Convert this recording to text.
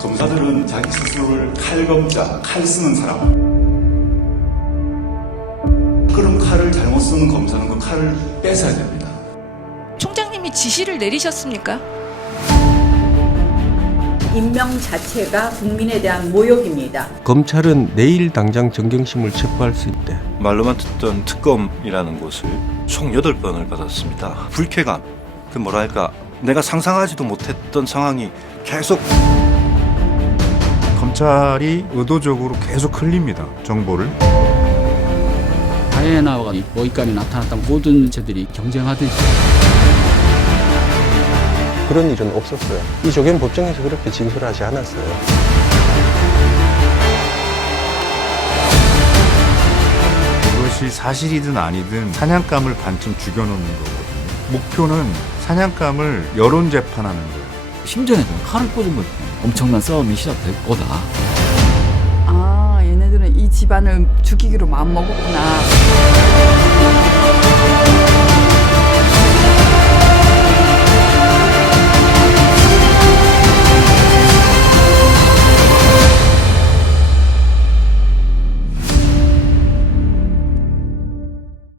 검사들은 자기 스스로를 칼검자, 칼 쓰는 사람. 그럼 칼을 잘못 쓰는 검사는 그 칼을 뺏어야 됩니다. 총장님이 지시를 내리셨습니까? 임명 자체가 국민에 대한 모욕입니다. 검찰은 내일 당장 정경심을 체포할 수 있대. 말로만 듣던 특검이라는 곳을 총 8번을 받았습니다. 불쾌감, 그 뭐랄까 내가 상상하지도 못했던 상황이 계속 검찰이 의도적으로 계속 흘립니다. 정보를. 다이애나와 모의감이 나타났던 모든 죄들이 경쟁하듯이 그런 일은 없었어요. 이 조견 법정에서 그렇게 진술하지 않았어요. 그것이 사실이든 아니든 사냥감을 반쯤 죽여놓는 거거든요. 목표는 사냥감을 여론 재판하는 거예요. 심전에도 칼을 꽂은 거죠. 엄청난 싸움이 시작될 거다. 아, 얘네들은 이 집안을 죽이기로 마음먹었구나.